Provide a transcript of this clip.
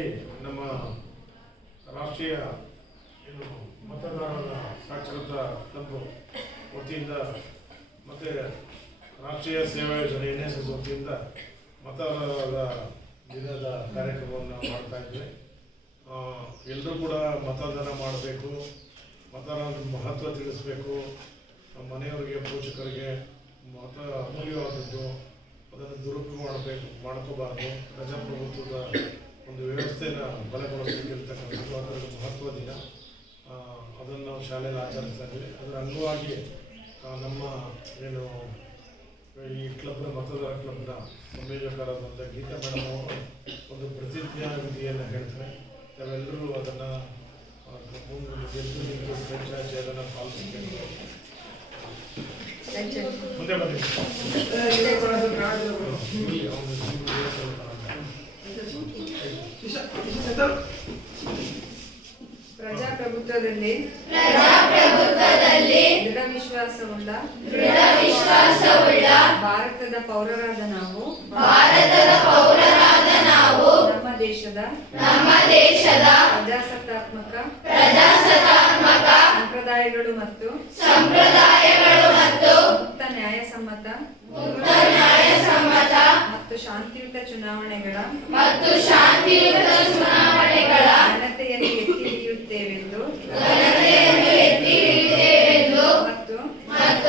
ಇಲ್ಲಿ ನಮ್ಮ ರಾಷ್ಟ್ರೀಯ ಮತದಾರರ ಸಾಕ್ಷರತಾ ತಂತ್ರ ವತಿಯಿಂದ ಮತ್ತು ರಾಷ್ಟ್ರೀಯ ಸೇವಾ ಯೋಜನೆ NSS ವತಿಯಿಂದ ಮತದಾರರ ದಿನದ ಕಾರ್ಯಕ್ರಮವನ್ನು ಮಾಡ್ತಾ ಇದ್ವಿ. ಎಲ್ಲರೂ ಕೂಡ ಮತದಾನ ಮಾಡಬೇಕು, ಮತದಾನದ ಮಹತ್ವ ತಿಳಿಸಬೇಕು. ನಮ್ಮ ಮನೆಯವರಿಗೆ, ಪೋಷಕರಿಗೆ ಮತ ಅಮೂಲ್ಯವಾದದ್ದು, ಅದನ್ನು ದುರುಪಯೋಗ ಮಾಡ್ಕೋಬಾರ್ದು. ಪ್ರಜಾಪ್ರಭುತ್ವದ ಒಂದು ವ್ಯವಸ್ಥೆಯನ್ನು ಬಲಗೊಳಿಸಬೇಕಿರ್ತಕ್ಕಂಥದ್ದು ಅದರ ಮಹತ್ವ ದಿನ. ಅದನ್ನು ನಾವು ಶಾಲೆಯಲ್ಲಿ ಆಚರಿಸ್ತಾ ಇದ್ವಿ. ಅದರ ಅಂಗವಾಗಿ ನಮ್ಮ ಏನು ಈ ಕ್ಲಬ್ನ ಮತದಾರ ಕ್ಲಬ್ನ ಸಂಯೋಜಕರಾದಂಥ ಗೀತಾ ಮೇಡಮ್ ಅವರು ಒಂದು ಪ್ರತಿಜ್ಞಾ ವಿಧಿಯನ್ನು ಹೇಳ್ತಾರೆ. ನಾವೆಲ್ಲರೂ ಅದನ್ನು ಗೆದ್ದು ನಿಂತು ಸ್ವೇಚ್ಛಾಚಾರಿ ಅದನ್ನು ಪಾಲಿಸಬೇಕು. ಮುಂದೆ ಬನ್ನಿ. ಪ್ರಜಾಪ್ರಭುತ್ವದಲ್ಲಿ ದೃಢವಿಶ್ವಾಸವುಳ್ಳ ಭಾರತದ ಪೌರರಾದ ನಾವು ನಮ್ಮ ದೇಶದ ಪ್ರಜಾಸತ್ತಾತ್ಮಕ ಸಂಪ್ರದಾಯಗಳು ಮತ್ತು ಮುಕ್ತ ನ್ಯಾಯಸಮ್ಮತ ಮತ್ತು ಶಾಂತಿಯುತ ಚುನಾವಣೆಗಳ ಘನತೆಯನ್ನು ಎತ್ತಿ ಹಿಡಿಯುತ್ತೇವೆಂದು